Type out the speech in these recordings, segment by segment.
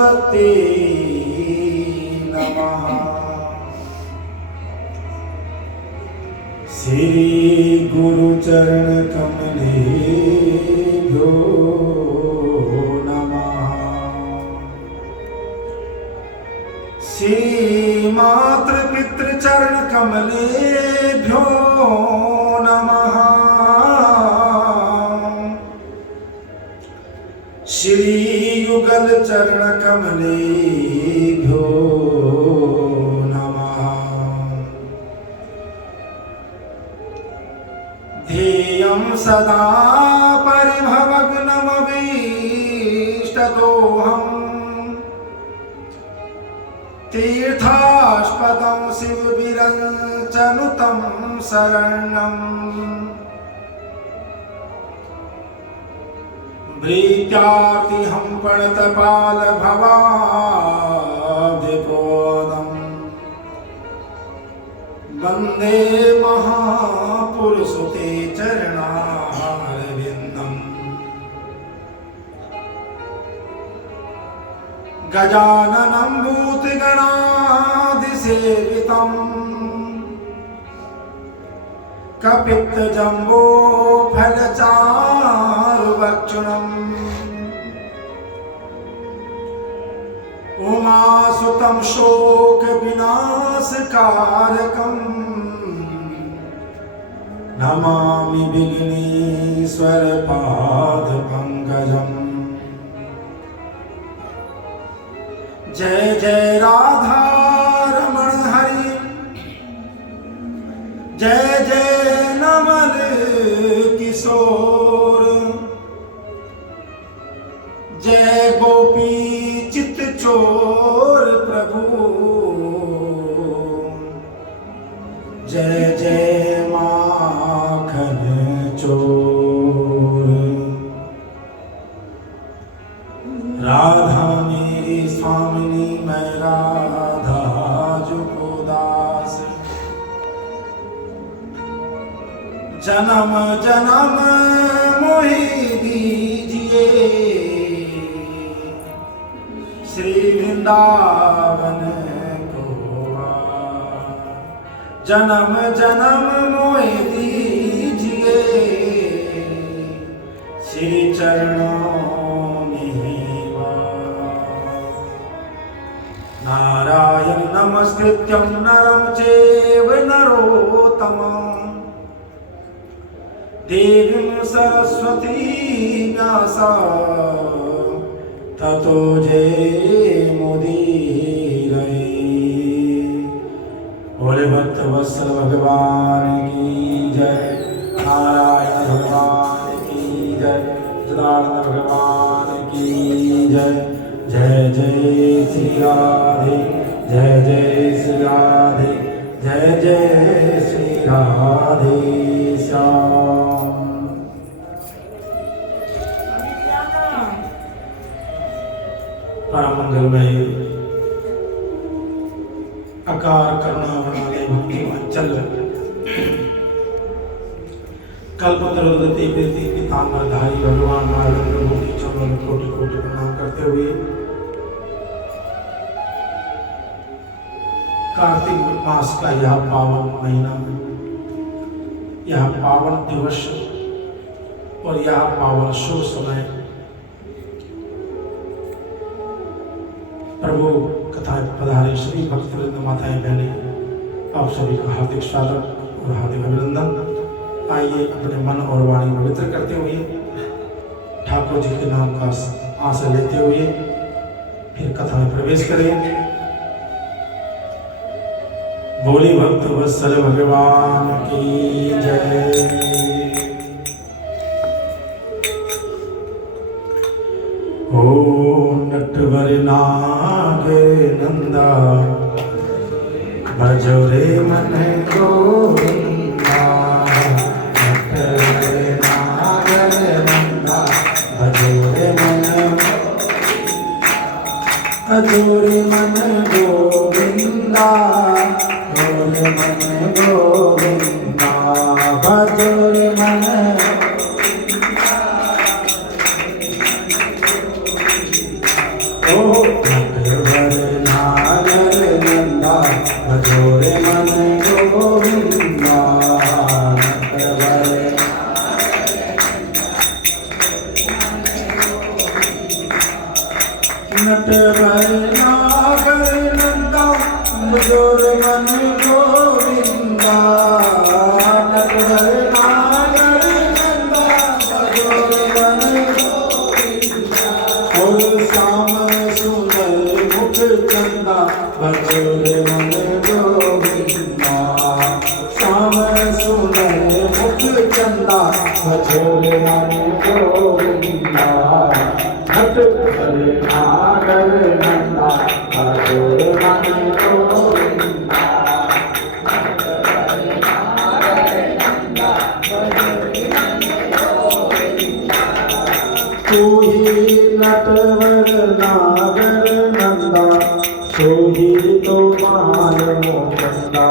सरस्वती नमः। श्री गुरु चरण कमलेभ्यो नमः। श्री मातृ पितृ चरण कमलेभ्यो नमः। श्री युगल चरण कमलेभ्यो नमः। ध्येयं सदा परिभवग्नमभीष्टदोहम् तीर्थास्पदं शिवविरञ्चनुतं शरणम्। भृत्यार्तिहं प्रणतपालभवाब्धिप्रोदम् वन्दे महापुरुषं ते चरणारविन्दम्। गजाननं भूतगणाधिसेवितम् कपित्थजम्बोफलचारुभक्षणम् उमासुतं शोकविनाशकारकम् नमामि विघ्नेश्वरपादपङ्कजम्। जय जय राधा रमण हरि, जय जय नमन किशोर, जय गोपी चित चोर प्रभु, जय जय माखन चोर। राधा मेरी स्वामिनी मैं राधा जुको दास। जन्म जन्म मोहि दीजिए श्री वृंदावन को। जन्म जन्म मोहि दीजिए श्री चरणों नारायण नमस्कृत्यं नरं चैव नरोत्तमं देवीं सरस्वतीं व्यासं ततो जयमुदीरये। बोले भक्तवत्सल भगवान की जय, नारायण भगवान की जय, सदानंद भगवान की जय। जय जय श्री राधे, जय जय श्री राधे, जय जय श्री राधे श्याम। परम मंगलमय आकार करुणा वाले भक्ति वत्सल कल्पतरुदति प्रीति पीतांबरधारी भगवान नारायण प्रभु की चरणों में कोटि कोटि प्रणाम करते हुए कार्तिक मास का यह पावन महीना, यह पावन दिवस और यह पावन शुभ समय प्रभु कथा पधारे श्री भक्तवृंद माताएं बहने, आप सभी का हार्दिक स्वागत और हार्दिक अभिनंदन। आइए अपने मन और वाणी पवित्र करते हुए ठाकुर जी के नाम का आशा लेते हुए फिर कथा में प्रवेश करें। बोली भक्त वत्सल भगवान की जय। ओम नटवर नागर नंदा भजो रे मन गोविंदा। नटवर नागर नंदा भजो रे मन गोविंदा। मन गोविंदा भजो रे मन। ओ भजोरे मन गोविंदा नट भरे नागर नंदा भजोरे मन गोविंदा तू ही नटवर नागर नंदा तू ही तो बाल मुकुंदा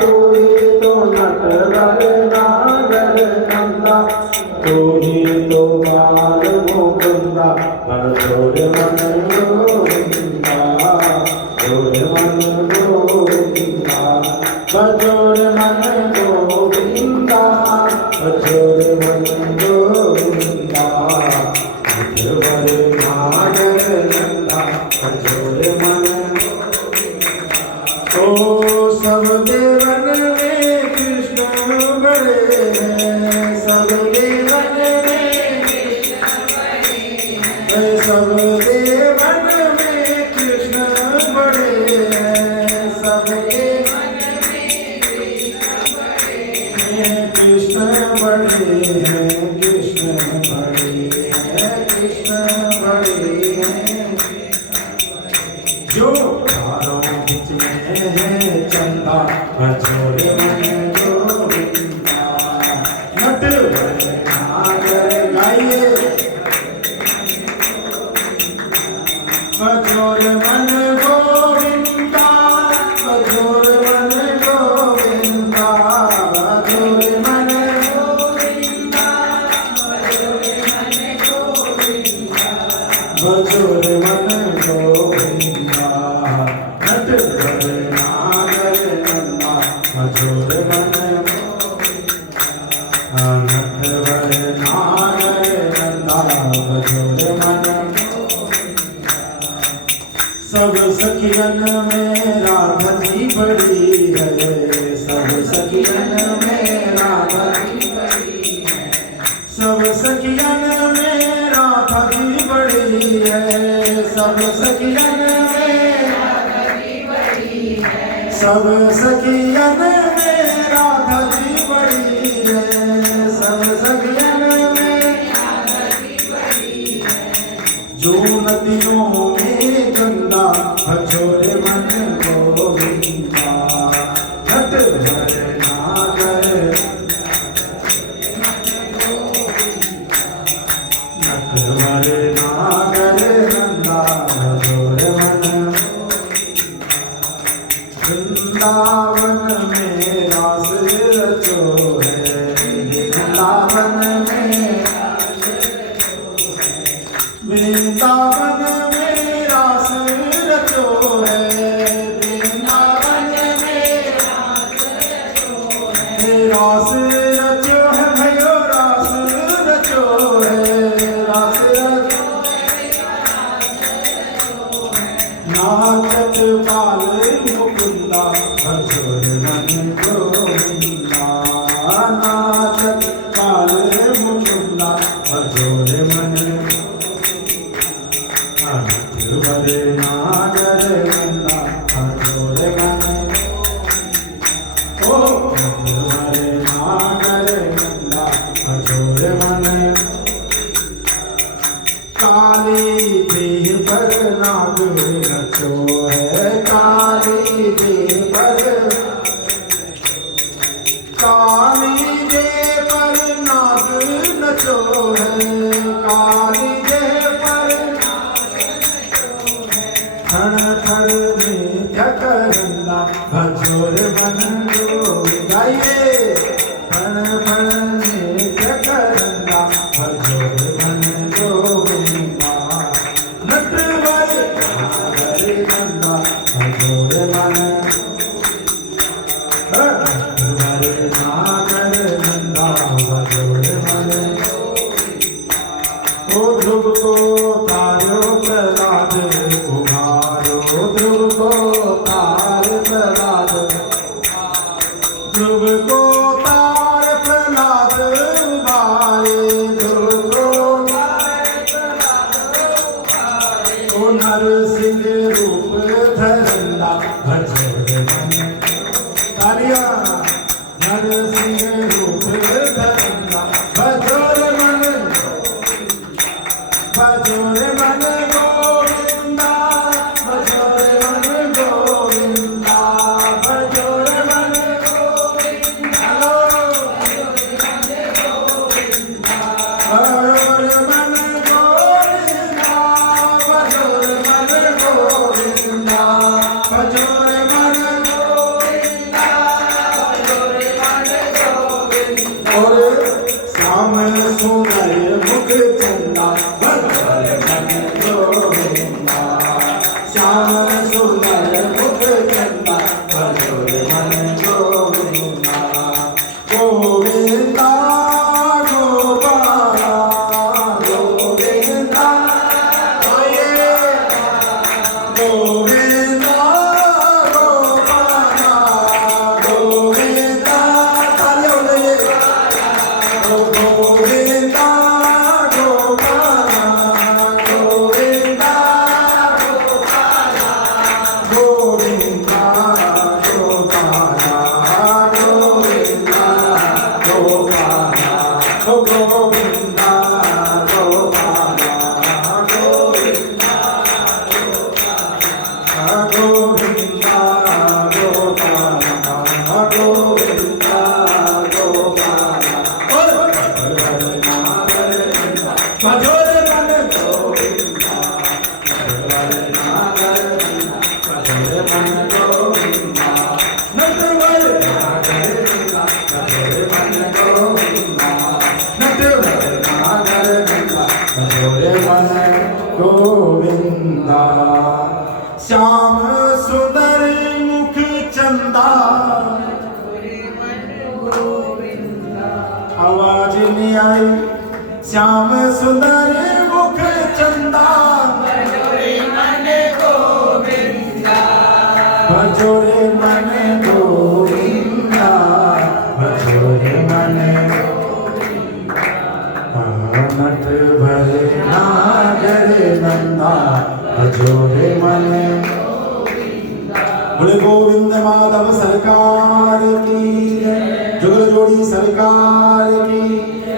तू ही तो नटवर नागर नंदा तू ही तो बाल मुकुंदा भजोरे मन गोविंदा भजोरे मन गोविंदा भजोरे मन गोविंदा भजोरे मन गोविंदा भजोरे नागर नंदा भजोरे मन ओ सब देवन में कृष्ण बड़े हैं सब देवन में सब देवन में कृष्ण बड़े हैं सब देवन में कृष्ण बड़े हैं कृष्ण बड़े हैं कृष्ण बड़े हैं जो चारों बीच में है चंदा भजोरे मन गोविंदा नट भरे नागर गाइए भजोरे मन गोविंदा भजोरे मन गोविंदा भजोरे मन गोविंदा भजोरे मन गोविंदा नट भरे नागर नंदा भजोरे मन नट भरे नागर नंदा भजोरे मन सब सखियन में राधा जी बड़ी है सब सखियन में राधा जी बड़ी है सब सखियन में राधा जी बड़ी है सब सखियन में सब सखियन में राधा जी बड़ी है सब सखियन में जो नदियों में गंगा भजोरे मन गोविंदा नट भरे नागर नट भरे नागर नंदा भजोरे मन वृंदावन में रास रचो है वृंदावन में वृंदावन में रास रचो है वृंदावन में रास रचो है भयो रास रचो है रास रचो नाचत बाल मुकुंदा भजोरे मन गोविंदा नाचत बाल मुकुंदा भजोरे मन भरे नागर नंदा भजोरे मन ओ भरे नागर नंदा भजोरे मन काली देह पर नाग नचो है काली देह पर काली देह पर नाग नचो है काली देह पर थण थण नृत्य करंदा भजोरे मन गोविंदा थण थण नृत्य करंदा भजोरे मन गोविंदा नट भरे नागर नंदा भजोरे मन नट भरे नागर नंदा भजोरे मन ओ ध्रुव को तारो प्रहलाद कुमारो ध्रुव को तार प्रहलाद ध्रुव को तार प्रहलाद उबारे ध्रुव को ओ नरसिंह रूप धरंदा भजोरे मन तालिया नरसिंह रूप धरंदा सुंदर मुख चंदा भजोरे मन गोविंदा। श्याम सुंदर मुख चंदा भजोरे मन गोविंदा। गोविंदा गोपाला गोविंदा गोविंदा गोपाला गोविंदा। गोविंदा गोपाला गोविंदा गोविंदा गोपाला गोविंदा गोपाला गोविंदा गोपाला गोविंदा गोविंदा गोपाला गोविंदा गोपाला। भजोरे मन गोविंदा भजोरे मन गोविंदा। नटवर नागर गंगा भजोरे मन गोविंदा। नटवर नागर गंगा भजोरे मन गोविंदा। श्याम सुंदर मुख चंदा आवाज नहीं आई। श्याम सुंदर मुख चंदा भजोरे मन गोविंदा। भजोरे मन गोविंदा भजोरे मन नट भरे नागर नंदा भजोरे मन। बोले गोविंद माधव सरकार की जय। जुगल जोड़ी सरकार की।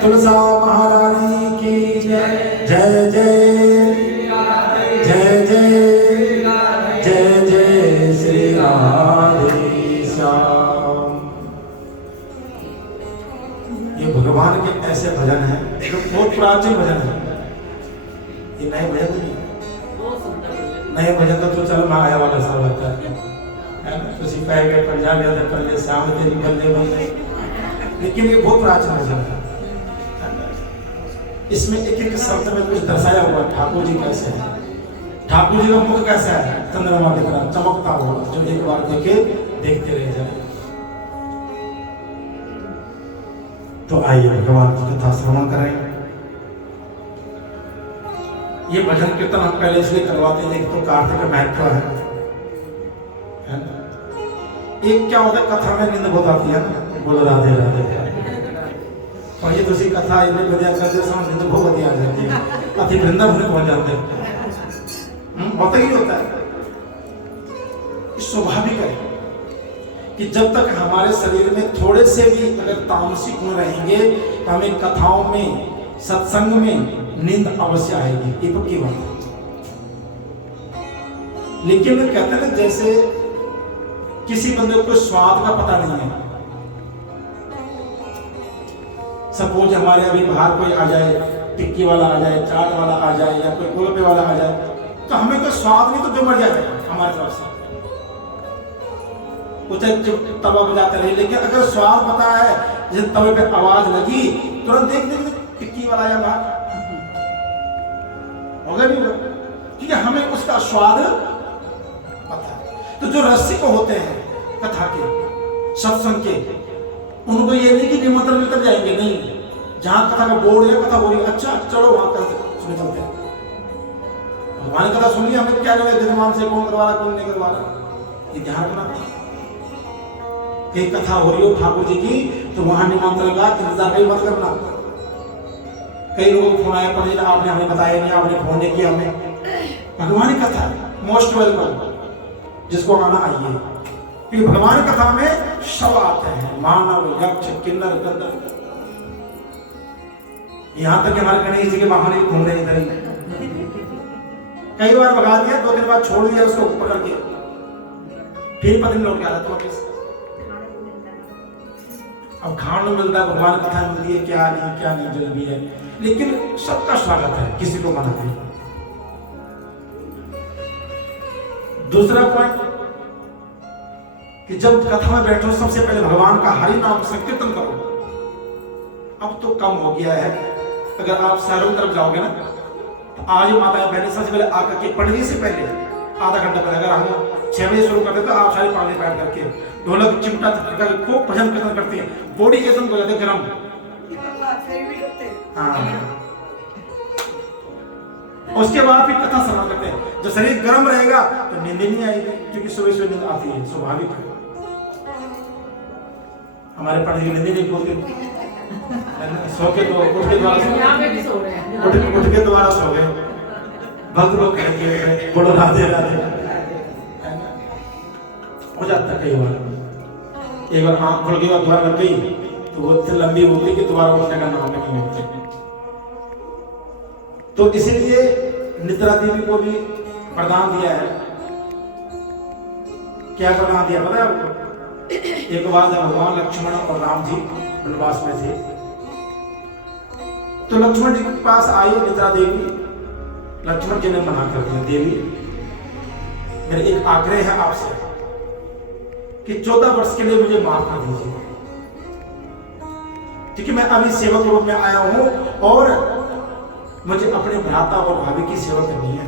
तुलसा महारानी की जय। जय जय जय जय जय जय श्री राधे श्याम। ये भगवान के ऐसे भजन हैं जो बहुत प्राचीन भजन है। ये नए भजन नहीं, नए भजन तो चलो मैं आया वाला सा लगता है ना। तो सिपाही गए पंजाब याद कर ले श्याम तेरी बल्ले बल्ले। लेकिन ये बहुत प्राचीन भजन है। इसमें एक एक शब्द में कुछ दर्शाया हुआ। ठाकुर जी कैसे हैं, ठाकुर जी का मुख कैसा है, चंद्रमा की तरह चमकता हुआ, जो एक बार देखे देखते रह जाए। तो आइए भगवान की कथा श्रवण करें। ये भजन कीर्तन हम पहले इसलिए करवाते हैं, एक तो कार्तिक का महत्व है ना। एक क्या होता है, कथा में नींद बहुत आती है ना। बोलो राधे राधे। और ये दूसरी कथा इतने बढ़िया करते समय नींद बहुत बढ़िया आ जाती है। अति वृंदावन पहुंच जाते हैं। होता ही होता है। स्वाभाविक है कि जब तक हमारे शरीर में थोड़े से भी अगर तामसिक गुण रहेंगे तो हमें कथाओं में सत्संग में नींद अवश्य आएगी। ये पक्की बात है। लेकिन कहते हैं ना, जैसे किसी बंदे को स्वाद का पता नहीं है। सपोज हमारे अभी बाहर कोई आ जाए, टिक्की वाला आ जाए, चाट वाला आ जाए या कोई गोलगप्पे वाला आ जाए, तो हमें कोई स्वाद नहीं तो जो मर जाए हमारे तरफ से। उसे तवा बजाते रहे, लेकिन अगर स्वाद पता है, जैसे तवे पे आवाज लगी तुरंत देख देंगे टिक्की वाला आया बाहर होगा नहीं होगा, क्योंकि हमें उसका स्वाद पता है। तो जो रसिक होते हैं कथा के, सत्संग के, उनको ये नहीं कि निमंत्रण मिलकर जाएंगे, नहीं। जहां कथा का बोर्ड है, कथा हो रही है, अच्छा चलो वहां कर सुने चलते हैं। हमारी कथा सुन लिया, हमें क्या लगे जजमान से कौन करवा रहा कौन नहीं करवा रहा, ये ध्यान रखना। एक कथा हो रही हो ठाकुर जी की, तो वहां निमंत्रण का इंतजार नहीं मत करना। कई लोगों को फोन आया, पर आपने हमें बताया नहीं, आपने फोन नहीं किया हमें। भगवान की कथा मोस्ट वेलकम, जिसको आना आइए, क्योंकि भगवान की कथा में सब आते हैं, मानव यक्ष किन्नर गंधर्व। यहाँ तक कि हमारे गणेश जी के वाहन घूम रहे इधर ही, कई बार भगा दिया, 2 दिन बाद छोड़ दिया उसको पकड़ के, फिर पत्नी लौट के आ जाता वापिस। अब खान में मिलता है, भगवान की कथा मिलती है, क्या नहीं जो भी है, लेकिन सबका स्वागत है, किसी को मना नहीं। दूसरा पॉइंट कि जब कथा में बैठो, सबसे पहले भगवान का हरि नाम संकीर्तन करो। अब तो कम हो गया है, अगर आप शहरों की तरफ जाओगे ना तो आज माता बहने सबसे पहले आकर के पढ़ने से पहले आधा घंटा पहले, अगर हम 6 बजे शुरू करते तो आप सारे पढ़ने बैठ करके ढोलक चिमटा खूब भजन कीर्तन करते हैं, बॉडी एकदम हो जाती है गर्म। हाँ, उसके बाद फिर कथा श्रवण करते हैं। जब शरीर गर्म रहेगा तो नींद नहीं आएगी, क्योंकि सुबह सुबह नींद आती है, स्वाभाविक है। हमारे पढ़ने की नींद नहीं बोलते, सो के तो उठ के दोबारा सो गए। भक्त लोग कहेंगे बोलो राधे राधे, हो जाता है कई बार। एक बार आंख खुल गई और दोबारा लग गई तो वो इतनी लंबी होती कि दोबारा उठने का नाम नहीं होता। तो इसलिए निद्रा देवी को भी वरदान दिया है। क्या वरदान दिया पता है आपको? एक बार जब भगवान लक्ष्मण और राम जी वनवास में थे तो लक्ष्मण जी के पास आई निद्रा देवी। लक्ष्मण जी ने मना कर दिया, देवी मेरा एक आग्रह है आपसे कि 14 वर्ष के लिए मुझे माफ कर दीजिए, क्योंकि मैं अभी सेवक रूप में आया हूं और मुझे अपने भ्राता और भाभी की सेवा करनी है।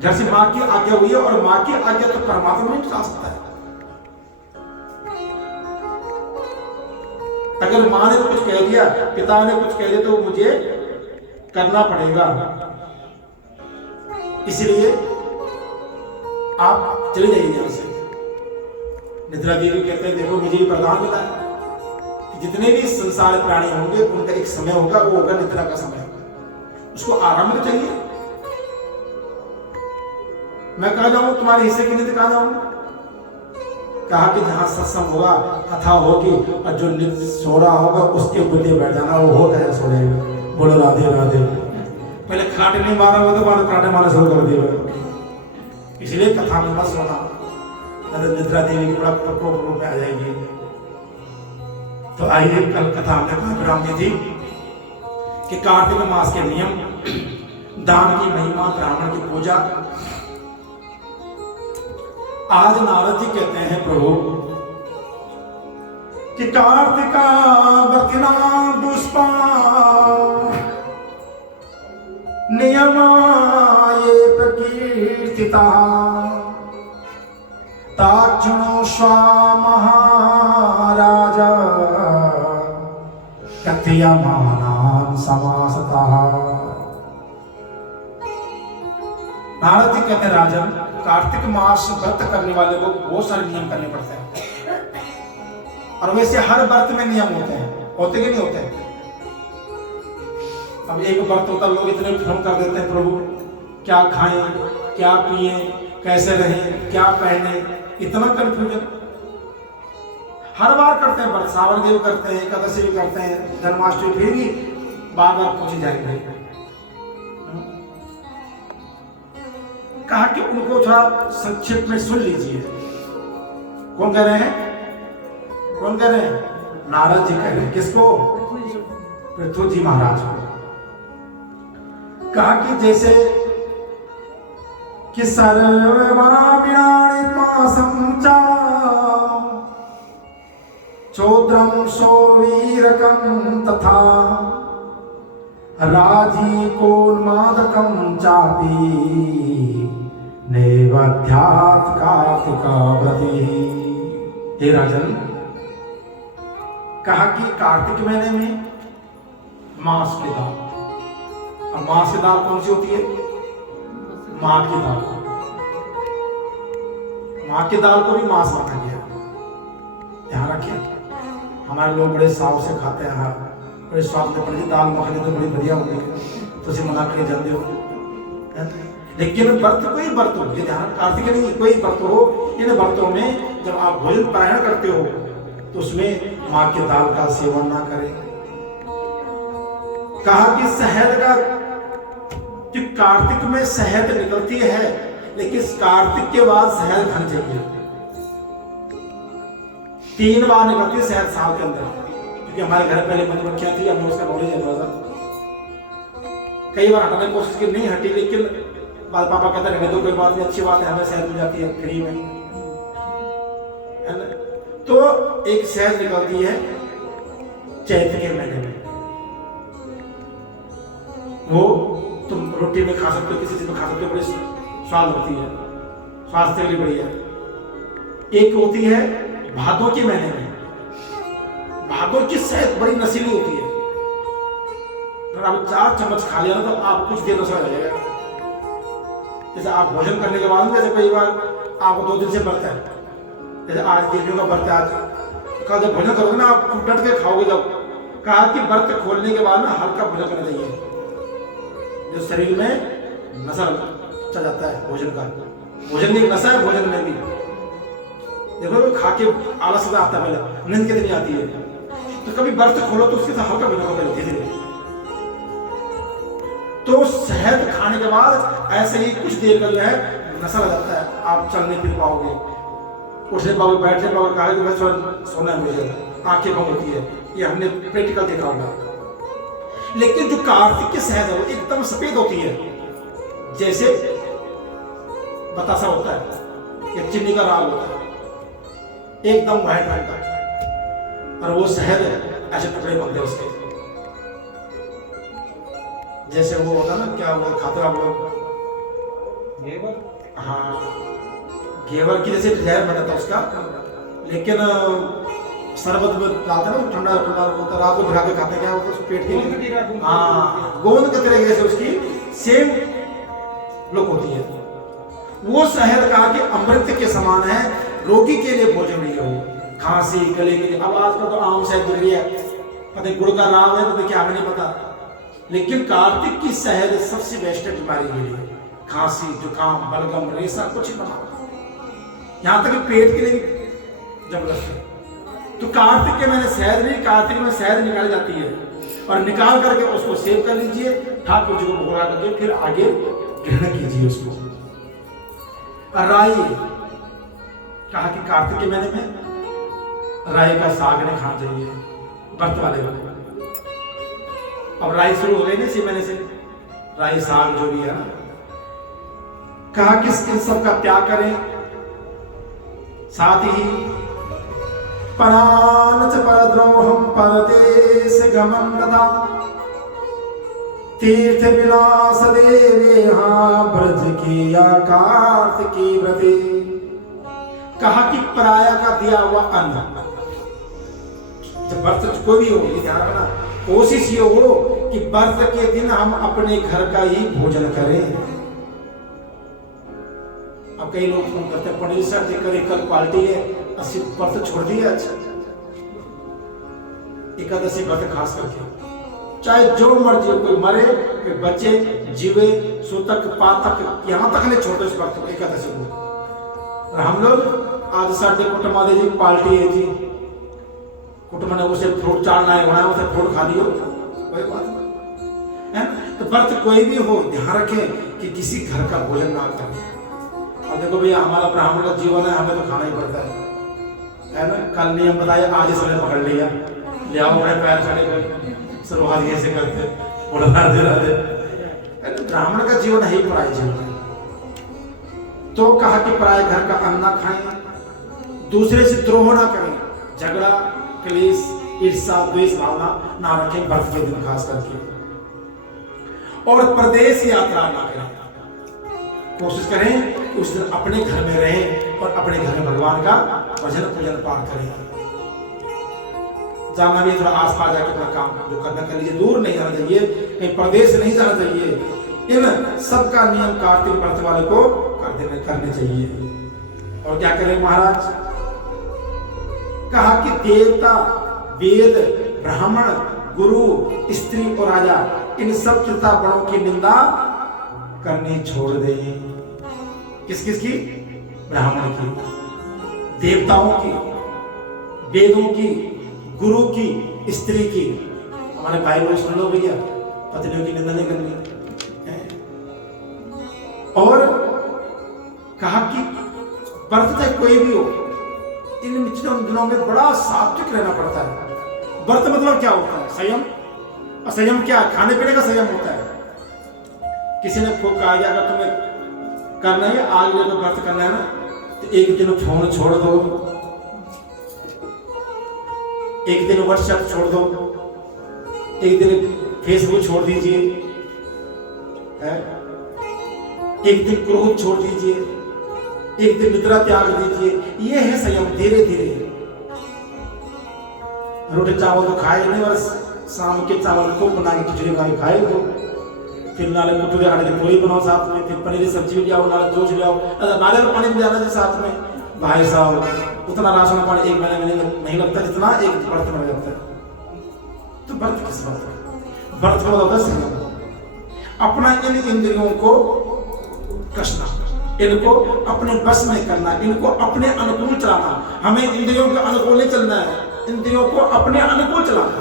घर से मां की आज्ञा हुई है और मां की आज्ञा तो परमात्मा नहीं चला सकता है। अगर मां ने कुछ कह दिया, पिता ने कुछ कह दिया तो मुझे करना पड़ेगा। इसलिए आप चले जाइए यहां से। निद्रा देवी कहते हैं देखो मुझे वरदान मिला है कि जितने भी संसार प्राणी होंगे उनका एक समय होगा, वो होगा निद्रा का समय। उसको आराम तो चाहिए। मैं कहा जाऊं तुम्हारे हिस्से की नींद कहा जाऊं? कहा कि जहां सत्संग होगा, कथा होगी और जो नित्य सो रहा होगा उसके बुद्धि बैठ जाना, वो होता है सो जाएगा। बोलो राधे राधे। पहले खराटे नहीं मारा हुआ तो बाद खराटे मारना शुरू कर दिया। इसलिए कथा में मत सोना, निद्रा देवी की बड़ा प्रकोप रूप में आ जाएगी। तो आइए कल कथा हमने कहा विराम दी थी कि कार्तिक मास के नियम, दान की महिमा, ब्राह्मण की पूजा। आज नारद जी कहते हैं प्रभु कि कार्तिका वर्तिना दुष्पा नियमाये प्रकीर्तिता ताक्षणो स्वा महाराजा कथयमानान् समासतः। नारद जी कहते हैं राजन, कार्तिक मास व्रत करने वाले को बहुत सारे नियम करने पड़ते हैं और वैसे हर व्रत में नियम होते हैं, होते कि नहीं होते? अब एक व्रत होता, लोग इतने भ्रम कर देते हैं प्रभु क्या खाएं, क्या पिए, कैसे रहें, क्या पहने, इतना कंफ्यूजन। हर बार करते हैं व्रत, सावन देव करते हैं, एकादशी भी करते हैं, जन्माष्टमी, फिर भी बार बार पूछे जाएंगे। कहा कि उनको थोड़ा संक्षिप्त में सुन लीजिए। कौन कह रहे हैं? कौन कह रहे हैं? नारद जी कह रहे हैं। किसको? पृथ्वी जी महाराज को। कहा कि जैसे कि चौद्रम सोवीरकम तथा राजीकोन्मादकं चापि नैवेद्यात् कार्तिका व्रति। हे राजन, कहा कि कार्तिक महीने में मांस की दाल, और मांस की दाल कौन सी होती है? मां की दाल। मां की दाल को भी मांस माना गया। ध्यान रखिए, हमारे लोग बड़े साव से खाते हैं, बड़े स्वाद में पड़ी दाल मखनी तो बड़ी बढ़िया होती है, तो उसे मना करके जानते हो। लेकिन व्रत कोई व्रत हो, ये ध्यान, कार्तिक नहीं कोई व्रत हो, इन व्रतों में जब आप भोजन पारायण करते हो तो उसमें मां की दाल का सेवन ना करें। कहा कि शहद का, कि कार्तिक में शहद निकलती है, लेकिन कार्तिक के बाद शहद खानी चाहिए। 3 बार निकलती है शहद साल के अंदर, क्योंकि हमारे घर पहले मधुमक्खियां थी, हमें उसका नॉलेज है थोड़ा सा। कई बार हटाने की कोशिश की, नहीं हटी, लेकिन बाद पापा कहते रहने दो, कोई बात नहीं, अच्छी बात है, हमें शहद मिल जाती है फ्री में, है ना। तो एक शहद निकलती है चैत्र के महीने में, वो तुम रोटी में खा सकते हो, किसी चीज में खा सकते हो, बड़ी स्वाद होती है, स्वास्थ्य के लिए बढ़िया। एक होती है भादों के महीने में, भादों की सेहत बड़ी नशीली होती है। अगर आप 4 चम्मच खा लिया ना तो आप कुछ देर नशा हो जाएगा। जैसे आप भोजन करने के बाद, जैसे कई बार आपको 2 दिन से व्रत है, जैसे आज देवियों का व्रत है, आज कल जब भोजन करोगे ना आप डट के खाओगे। जब कहा कि व्रत खोलने के बाद ना हल्का भोजन करना चाहिए, जो शरीर में नशा चल जाता है भोजन का। भोजन में एक नशा है, भोजन में भी देखो तो खा के आलस आता है, पहले नींद कितनी आती है। तो कभी व्रत खोलो तो उसके साथ हल्का भोजन करो धीरे धीरे। तो शहद खाने के बाद ऐसे ही कुछ देर का जो है नशा लग जाता है, आप चल नहीं फिर पाओगे, उठने पाओगे, बैठने पाओगे, कहा कि बस सोना है मुझे, आंखें बंद होती है। ये हमने प्रैक्टिकल देखा होगा। लेकिन जो कार्तिक की शहद है वो एकदम सफेद होती है, जैसे बतासा होता है या चीनी का राग होता है, एकदम व्हाइट रंग का। और वो शहद ऐसे टुकड़े बनते हैं उसके, जैसे वो होता ना, क्या वो खाते आप लोग घेवर, हाँ घेवर की जैसे जहर बनता है उसका, लेकिन शरबत में डालते ना ठंडा ठंडा होता, रात को भिगा के खाते, क्या होता है पेट के लिए, हाँ गोंद के तरह जैसे उसकी सेम लुक होती है। वो शहद कहा कि अमृत के समान है, रोगी के लिए भोजन नहीं है वो, खांसी गले के लिए। अब आजकल तो आम शहद बिक रही है, पता गुड़ का राव है, पता क्या, हमें नहीं पता। लेकिन कार्तिक की शहद सबसे बेस्ट है बीमारी के लिए, खांसी जुकाम बलगम रेशा कुछ नहीं बना, यहाँ तक कि पेट के लिए जबरदस्त है। तो कार्तिक के महीने शहद नहीं, कार्तिक में शहद निकाली जाती है और निकाल करके उसको सेव कर लीजिए, ठाकुर जी को भोग लगा करके फिर आगे ग्रहण कीजिए उसको। राई कहा कि कार्तिक के महीने में राई का साग नहीं खाना चाहिए व्रत वाले को। अब राई शुरू हो गई ना इसी महीने से, राई साग जो भी है ना, कहा कि इन सब का त्याग करें, साथ ही परान च परद्रोहम परदेश गमन तथा तीर्थ विलास देवेहा ब्रज की कार्तिकी व्रते। कहा कि पराया का दिया हुआ अन्न, जब व्रत कोई भी हो, ये ध्यान रखना, कोशिश ये हो कि व्रत के दिन हम अपने घर का ही भोजन करें। अब कई लोग फोन करते हैं, पंडित सर देखकर कल पार्टी है, 80 व्रत छोड़ दिए। अच्छा, एकादशी व्रत खास करके, चाहे जो मर्जी हो, कोई मरे कोई बच्चे जीवे, सूतक पातक यहाँ तक नहीं छोड़ते इस व्रत को, एकादशी को। और हम लोग आज साढ़े कुटुंब आदि जी पार्टी है जी, कुटुंब ने उसे फ्रूट चाट लाए बनाया, उसे फ्रूट खा लियो, कोई बात है ना। तो व्रत कोई भी हो, ध्यान रखें कि किसी घर का भोजन ना करें। और देखो भैया, हमारा ब्राह्मण का जीवन है, हमें तो खाना ही पड़ता है ना। कल नियम बताया, आज इसने पकड़ लिया, ले आओ बड़े पैर चढ़े गए, शुरुआत कैसे करते, बोला राधे राधे। ब्राह्मण का जीवन है ही पराय जीवन है। तो कहा कि पराय घर का अन्न ना खाएं, दूसरे से द्रोह ना करें, झगड़ा क्लेश ईर्ष्या द्वेष भावना ना रखें व्रत के दिन खास करके, और प्रदेश यात्रा ना करें। कोशिश करें कि उस दिन अपने घर में रहें और अपने घर में भगवान का भजन पूजन पाठ करें। जाना भी थोड़ा आस पास जाके अपना काम जो करना कर लीजिए, दूर नहीं जाना चाहिए, कहीं प्रदेश नहीं जाना चाहिए। इन सबका नियम कार्तिक व्रत वाले को करने चाहिए। और क्या करें महाराज, कहा कि देवता वेद ब्राह्मण गुरु स्त्री और राजा इन सब चिंतापणों की निंदा करनी छोड़ दें। किस किस की? ब्राह्मण की, देवताओं की, वेदों की, गुरु की, स्त्री की। हमारे भाई लोग सुन लो भैया, पत्नियों की निंदा नहीं करनी। और कहा कि व्रत चाहे कोई भी हो, इन दिनों में बड़ा सात्विक रहना पड़ता है। व्रत मतलब क्या होता है? संयम। और संयम क्या? खाने पीने का संयम होता है। किसी ने कहा कि अगर तुम्हें करना है, आज लेकर व्रत करना है ना, तो एक दिन फोन छोड़ दो, एक दिन व्हाट्सएप छोड़ दो, एक दिन फेसबुक छोड़ दीजिए, है। एक दिन क्रोध छोड़ दीजिए, एक दिन निद्रा त्याग दीजिए। ये है संयम। धीरे धीरे रोटी चावल तो खाए नहीं, और शाम के चावल को बना के खिचड़ी बना के खाए तो फिर नाले कुटुरे आटे की पूरी बनाओ साथ में, फिर पनीर की सब्जी ले आओ, नाले जोश ले आओ, नारियल पानी भी जाना चाहिए साथ में। भाई साहब उतना राशन पानी एक महीने में नहीं लगता जितना एक व्रत में लगता है। तो व्रत किस बात का? व्रत का होता है संयम। अपना इन इंद्रियों को कसना, इनको अपने बस में करना, इनको अपने अनुकूल चलाना। हमें इंद्रियों के अनुकूल नहीं चलना है, इंद्रियों को अपने अनुकूल चलाना।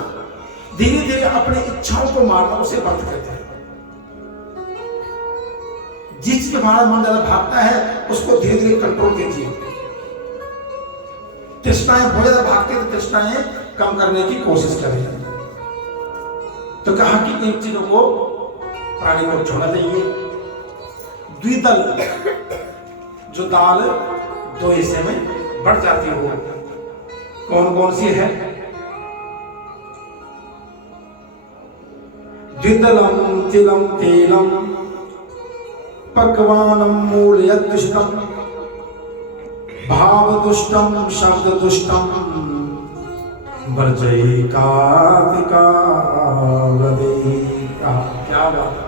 धीरे धीरे अपनी इच्छाओं को मारना, उसे व्रत कहते हैं। जिस के हमारा मन ज्यादा भागता है उसको धीरे धीरे कंट्रोल कीजिए। तृष्णाएं बहुत ज्यादा भागती है तो तृष्णाएं कम करने की कोशिश करें। तो कहा कि इन चीजों को प्राणी को छोड़ना चाहिए। द्विदल, जो दाल दो हिस्से में बढ़ जाती हो, कौन कौन सी है? द्विदलम तिलम तेलम पक्वानम मूलयदुष्टम भावदुष्टम शब्ददुष्टम वर्जयिकातिका वदे। क्या बात है।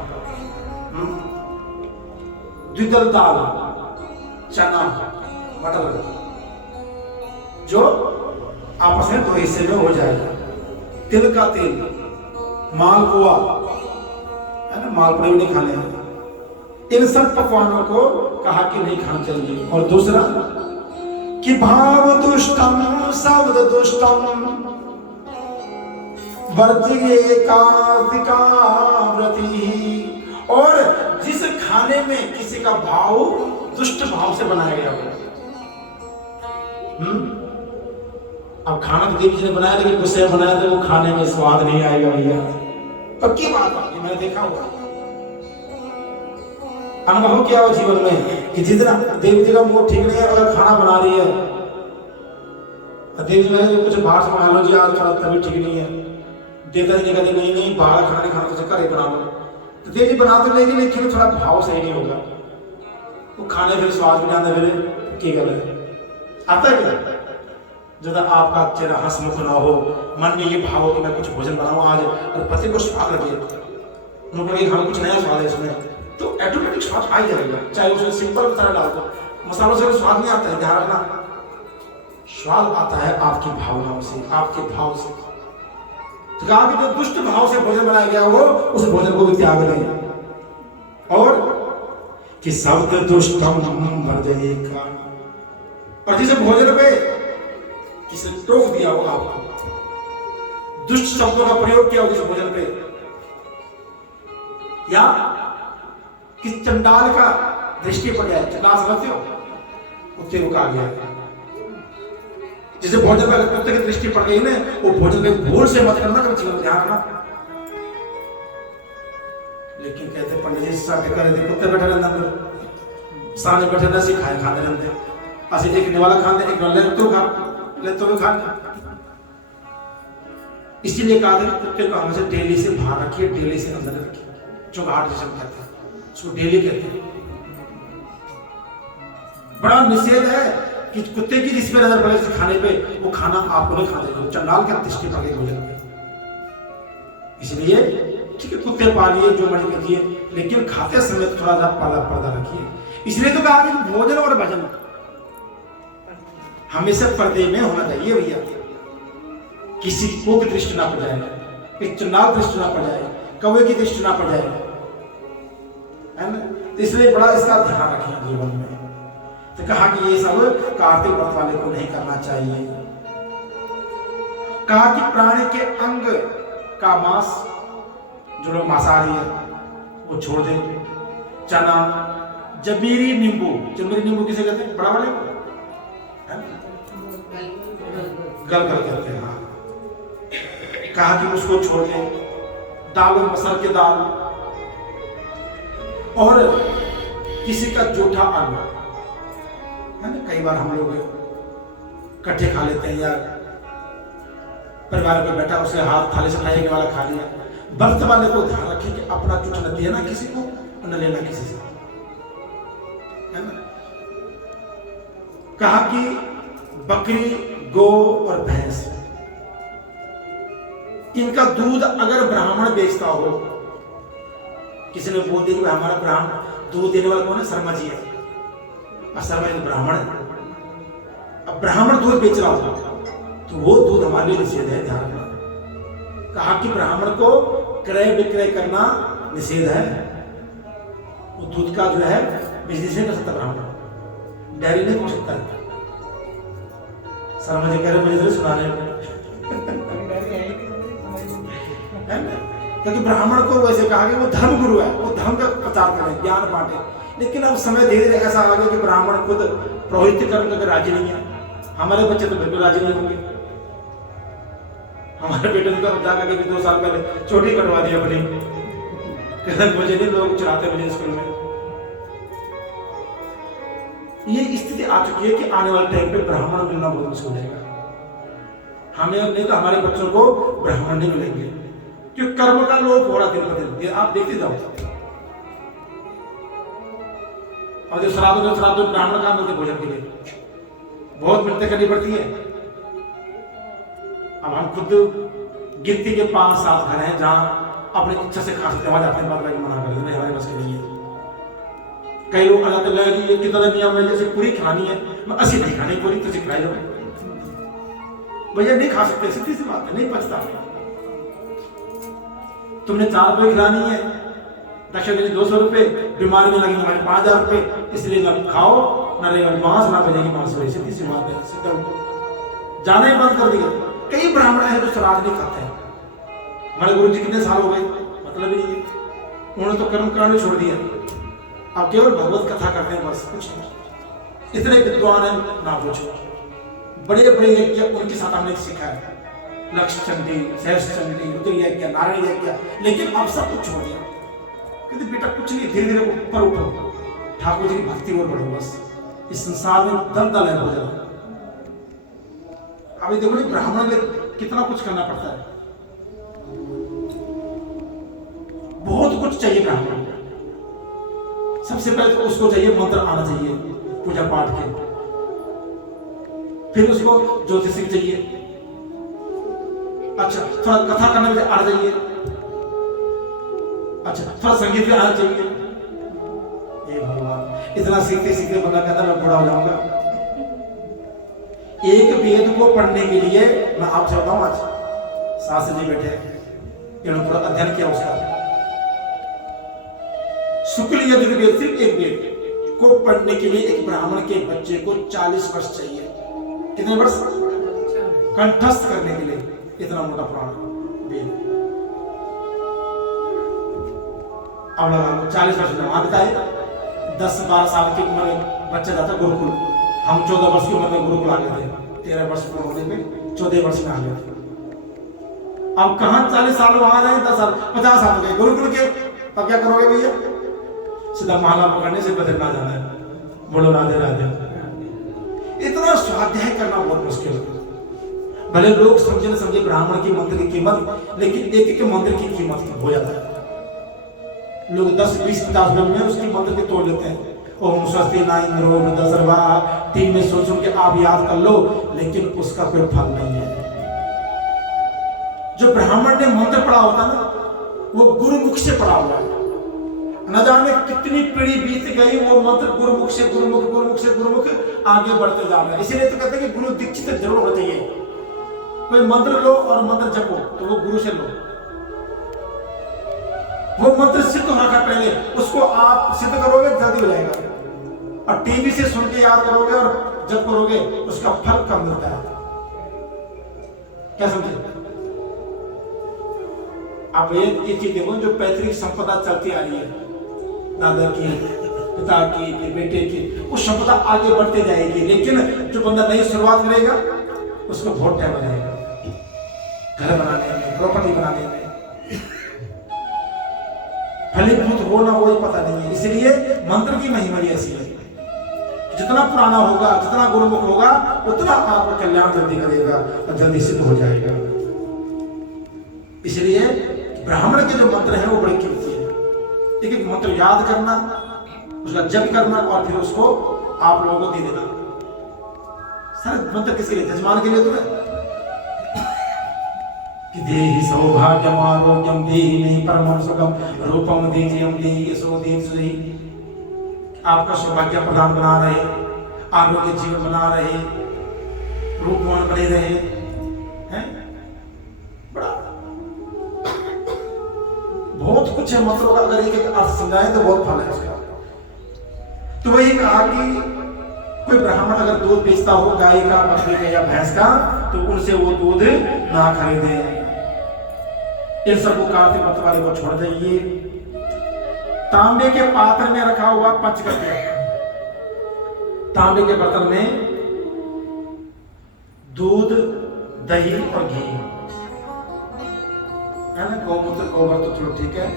द्विदल दाल, चना, मटर, जो आपस में दो हिस्से में हो जाएगा। तिल का तेल, मालपुआ है ना, मालपुआ भी नहीं खाने हैं। इन सब पकवानों को कहा कि नहीं खाना चाहिए। और दूसरा कि भाव दुष्टम शब्द दुष्टम वर्जयिकातिका व्रति। और जिस खाने में किसी का भाव दुष्ट भाव से बनाया गया हो। अब खाना तो देवी जी ने बनाया, लेकिन गुस्से में बनाया तो वो खाने में स्वाद नहीं आएगा भैया। पक्की बात है, मैंने देखा हुआ, अनुभव किया हो जीवन में कि जितना देवी जी का मूड ठीक नहीं है, अगर खाना बना रही है, देवी जी ने कुछ बाहर से मंगा लो जी, आज थोड़ा तबीयत ठीक नहीं है, देवता जी कहते नहीं नहीं बाहर खाना नहीं खाना, तो घर ही बना लो। तो देवी जी बना तो लेगी, लेकिन थोड़ा भाव सही नहीं होगा, वो खाने फिर स्वाद भी जाना, फिर क्या कर आता है क्या? जब आपका चेहरा हंसमुख ना हो, मन में ये भाव हो कि मैं कुछ भोजन बनाऊं आज, और पति को स्वाद लगे, उनको लगे हम कुछ नया स्वाद है इसमें, तो ऑटोमेटिक स्वाद आ जाएगा। चाहे उसमें सिंपल मसाला डाल दो, मसालों से स्वाद नहीं आता है, ध्यान रखना। स्वाद आता है आपकी भावनाओं से, आपके भाव से। तो कहा कि जो दुष्ट भाव से भोजन बनाया गया हो, उस भोजन को भी त्याग दें। और कि शब्द दुष्टम वर्जयिका, और जिस भोजन पे किसी ने टोक दिया हो, आपको दुष्ट शब्दों का प्रयोग किया हो जिस भोजन पे, या किस चंडाल का दृष्टि पड़ जाए, चंडाल समझते हो, कुत्ते को कहा गया जिसे भोजन पे कुत्ते की दृष्टि पड़ गई ना, वो भोजन पे भूल से मत करना, कभी जीवन में ध्यान रखना। लेकिन कहते पंडित जी साहब कर रहे थे, कुत्ते बैठे रहते अंदर, सामने बैठे ना सिखाए खाते रहते, ऐसे एक निवाला खाते, एक ले तो खा, ले तो भी खा। इसीलिए कहा था कुत्ते को हमेशा डेली से बाहर रखिए, डेली से अंदर रखिए, चौगाट जिसे कहते हैं, उसको डेली कहते हैं। बड़ा निषेध है कि कुत्ते की जिस पे नजर पड़े खाने पे, वो खाना आपको नहीं खाते, जो चंडाल का दृष्टि पड़ गई भोजन पे। इसलिए ठीक है, कुत्ते पालिए, जो मर्जी कीजिए, लेकिन खाते समय थोड़ा सा पर्दा रखिए। इसलिए तो कहा कि भोजन और भजन हमेशा पर्दे में होना चाहिए भैया, किसी को की दृष्टि ना पड़ जाए, एक चंडाल दृष्टि ना पड़ जाए, कौवे की दृष्टि ना पड़ जाए, है ना। तो इसलिए बड़ा इसका ध्यान रखें जीवन में। तो कहा कि ये सब कार्तिक व्रत वाले को नहीं करना चाहिए। कहा कि प्राणी के अंग का मांस, जो लोग मांसाहारी है, वो छोड़ दे। चना, जमीरी नींबू, जमीरी नींबू किसे कहते हैं? बड़ा वाले को गल कहते हैं, हाँ। कहा कि उसको छोड़ दे। दाल, मसल के दाल, और किसी का जूठा अन्न, है ना। कई बार हम लोग इकट्ठे खा लेते हैं, या परिवार में बैठा उसके हाथ थाली से खाने वाला खा लिया। व्रत वाले को ध्यान रखें कि अपना जूठा न दिया ना किसी को, न लेना किसी से, है ना। कहा कि बकरी, गौ और भैंस, इनका दूध अगर ब्राह्मण बेचता हो, किसी ने बोल दिया कि हमारा ब्राह्मण दूध देने वाला कौन है, शर्मा जी है, और शर्मा जी ब्राह्मण है, अब ब्राह्मण दूध बेच रहा हो तो वो दूध हमारे लिए निषेध है, ध्यान रखना। कहा कि ब्राह्मण को क्रय विक्रय करना निषेध है, वो दूध का जो है बिजनेस नहीं कर सकता ब्राह्मण, डेयरी नहीं पहुंच सकता है। शर्मा जी कह रहे मुझे तो सुना रहे है ना, क्योंकि ब्राह्मण को वैसे कहा कि वो धर्म गुरु है, वो धर्म का प्रचार करे, ज्ञान बांटे। लेकिन अब समय धीरे धीरे ऐसा आ गया कि ब्राह्मण खुद पौरोहित्य करने का राजी नहीं है। हमारे बच्चे तो बिल्कुल राजी नहीं होंगे। हमारे बेटे ने तो जाकर के 2 साल पहले चोटी कटवा दी अपनी, मुझे नहीं, लोग चढ़ाते मुझे स्कूल में। ये स्थिति आ चुकी है कि आने वाले टाइम पे ब्राह्मण मिलना बहुत मुश्किल हो जाएगा। हमें नहीं तो हमारे बच्चों को ब्राह्मण नहीं मिलेंगे, क्योंकि कर्म का लोप हो रहा दिन ब दिन, आप देखते जाओ। और जो श्राद्ध ब्राह्मण कहाँ मिलते भोजन के लिए, बहुत मिलते करनी पड़ती है। अब हम खुद गिनती के 5-7 घर हैं जहां अपनी इच्छा से खा सकते हैं, अपने बात भाई मना कर देते हैं, हमारे पास के नहीं है। कई लोग अल्लाह तआला की ये कितना नियम है, जैसे पूरी खानी है, मैं 80 नहीं खानी पूरी, तो खिलाई दो भैया, नहीं खा सकते, सीधी सी बात है, नहीं पचता। तुमने 4 रुपये खिलानी है, दक्षिण देनी 200 रुपये, बीमारी में लगेंगे हमारे 5000 रुपये, इसलिए ना खाओ ना रहेगा मांस, ना बजेगी मांस, सीधी सी बात है। सीधा जाना ही बंद कर दिया। कई ब्राह्मण हैं जो श्राद्ध नहीं खाते हैं। हमारे गुरु जी कितने साल हो गए, मतलब ही नहीं है, उन्होंने तो कर्म करना छोड़ दिया, आप केवल भगवत कथा करते हैं बस, कुछ नहीं। इतने विद्वान हैं ना पूछो, बड़े बड़े यज्ञ उनके साथ हमने सीखा है, लक्ष्य चंडी, सहस चंडी, रुद्र यज्ञ, नारायण यज्ञ, लेकिन अब सब कुछ छोड़ दिया। कहते बेटा कुछ नहीं, धीरे धीरे ऊपर उठो, ठाकुर जी की भक्ति और बढ़ो, बस इस संसार में दलदल है बहुत ज्यादा। अभी देखो ब्राह्मण के कितना कुछ करना पड़ता है, बहुत कुछ चाहिए ब्राह्मण। सबसे पहले तो उसको चाहिए मंत्र आना चाहिए पूजा पाठ के, फिर उसको ज्योतिषी चाहिए, अच्छा थोड़ा कथा करने में आना चाहिए, अच्छा थोड़ा संगीत भी आना चाहिए। ये भगवान, इतना सीखते सीखते बंदा कहता मैं बूढ़ा हो जाऊंगा। एक वेद को पढ़ने के लिए मैं आपसे बताऊं, आज शास्त्री जी बैठे, इन्होंने पूरा अध्ययन किया उसका। शुक्ल यजुर्वेद, सिर्फ एक वेद को पढ़ने के लिए एक ब्राह्मण के बच्चे को 40 वर्ष चाहिए। कितने वर्ष? कंठस्थ करने के लिए इतना मोटा पुराण वेद। अब लगा 40 वर्ष में वहां बिताए, 10-12 साल की उम्र में बच्चा जाता गुरुकुल। हम 14 वर्ष की उम्र में गुरुकुल आ गए थे, 13 वर्ष पूर्ण होने में 14 वर्ष में आ गए थे। अब कहां 40 साल वहां रहे, 10 साल 50 साल हो गए गुरुकुल के, अब क्या करोगे भैया? सीधा माला पकड़ने से बदलना जाना है, बोलो राधे राधे। इतना स्वाध्याय करना बहुत मुश्किल है। भले लोग समझे न समझे ब्राह्मण की मंत्र की कीमत, लेकिन एक एक मंत्र की कीमत हो जाता है। लोग 10-20-50 रुपए में उसकी मंत्र के तोड़ लेते हैं। ओम स्वस्ति न इंद्रो वृद्धसर्वा, 3 में सोच के आप याद कर लो, लेकिन उसका कोई फल नहीं है। जो ब्राह्मण ने मंत्र पढ़ा होता ना, वो गुरुमुख से पढ़ा हुआ है, न जाने कितनी पीढ़ी बीत गई, वो मंत्र गुरुमुख से गुरुमुख आगे बढ़ते जा रहा है। इसीलिए तो कहते हैं कि गुरु दीक्षित जरूर होना चाहिए। कोई मंत्र लो और मंत्र जपो तो वो गुरु से लो, वो मंत्र सिद्ध हो रखा पहले, उसको आप सिद्ध करोगे जल्दी हो जाएगा। और टीवी से सुन के याद करोगे और जब करोगे उसका फल कम मिलता है। क्या समझे आप? ये चीज देखो, जो पैतृक संपदा चलती आ रही है, दादा की, पिता की, फिर बेटे की, वो संपदा आगे बढ़ते जाएगी। लेकिन जो बंदा नई शुरुआत करेगा उसको बहुत टाइम लगेगा, घर बनाने में, प्रॉपर्टी बनाने में, फलीभूत हो ना हो पता नहीं है। इसलिए मंत्र की महिमा ऐसी है, जितना पुराना होगा, जितना गुरुमुख होगा, उतना आपका कल्याण जल्दी करेगा और जल्दी सिद्ध हो जाएगा। इसलिए ब्राह्मण के जो मंत्र हैं वो बड़े कीमती है। एक एक मंत्र याद करना, उसका जप करना और फिर उसको आप लोगों को दे देना। सारे मंत्र किसके लिए? जजमान के लिए तुम्हें कि देहि सौभाग्यम आरोग्यम देहि मे परमं सुखम रूपम दीजियम देहि यशो दीर्घ, आपका सौभाग्य प्रदान बना रहे, आरोग्य जीवन बना रहे, रूपवान बने रहे हैं। बड़ा बहुत कुछ है, मतलब अगर एक एक अर्थ समझाएं तो बहुत फल है उसका। तो वही कहा कि कोई ब्राह्मण अगर दूध बेचता हो गाय का, बकरी का या भैंस का, तो उनसे वो दूध ना खरीदे। इन सबको कार्तिक व्रत वाले को छोड़ दीजिए। तांबे के पात्र में रखा हुआ पंचगव्य, तांबे के बर्तन में दूध, दही और घी है ना, गौमूत्र गोबर तो चलो ठीक है,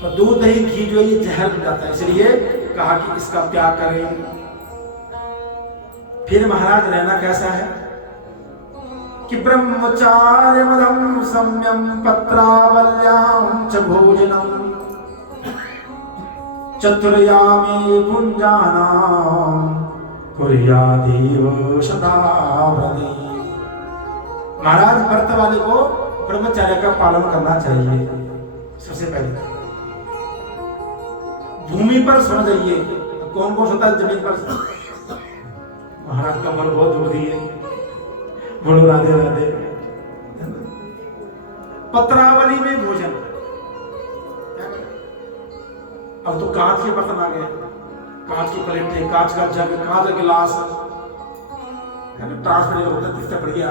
पर दूध दही घी जो है ये जहर बन जाता है, इसलिए कहा कि इसका त्याग करें। फिर महाराज रहना कैसा है कि ब्रह्मचार्य मदम सम्यम पत्रावल्याम च भोजनम चतुर्यामी पुंजानाम कुर्यादेव शताव्रती। महाराज व्रत वाले को ब्रह्मचर्य का पालन करना चाहिए। सबसे पहले भूमि पर सो जाइए। कौन कौन सोता है जमीन पर? महाराज का मन बहुत दुखी है, बोलो राधे राधे। पत्रावली में भोजन, अब तो कांच के बर्तन आ गए, कांच की प्लेटें, कांच का जग, कांच का गिलास, ट्रांसपेरेंट होता है, दिखता बढ़िया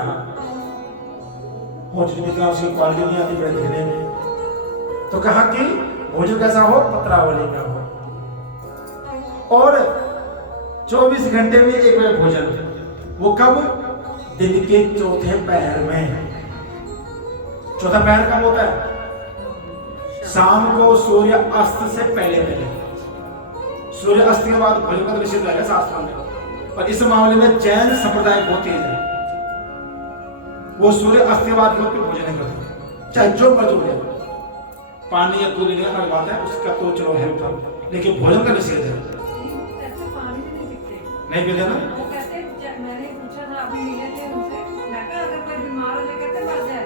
होटल में का उसकी क्वालिटी नहीं आती बड़े दिखने में। तो कहा कि भोजन कैसा हो? पत्रावली का हो, और 24 घंटे में एक बार भोजन। वो कब? दिन के चौथे पहर में। चौथा पहर कब होता है? शाम को सूर्य अस्त से पहले पहले। सूर्य अस्त के बाद भोजन का निषेध है शास्त्रों में, और इस मामले में जैन संप्रदाय बहुत तेज है। वो सूर्य अस्त के बाद लोग भोजन नहीं करते, चाहे जो मर्जी हो जाए। पानी या दूध लेने अलग बात है, उसका तो चलो है ऊपर, लेकिन भोजन का निषेध है। नहीं पीते ना? वो कहते मैंने पूछा था अभी मिले थे उनसे, मैं कहा अगर कोई बीमार हो जाए कहते मर जाए,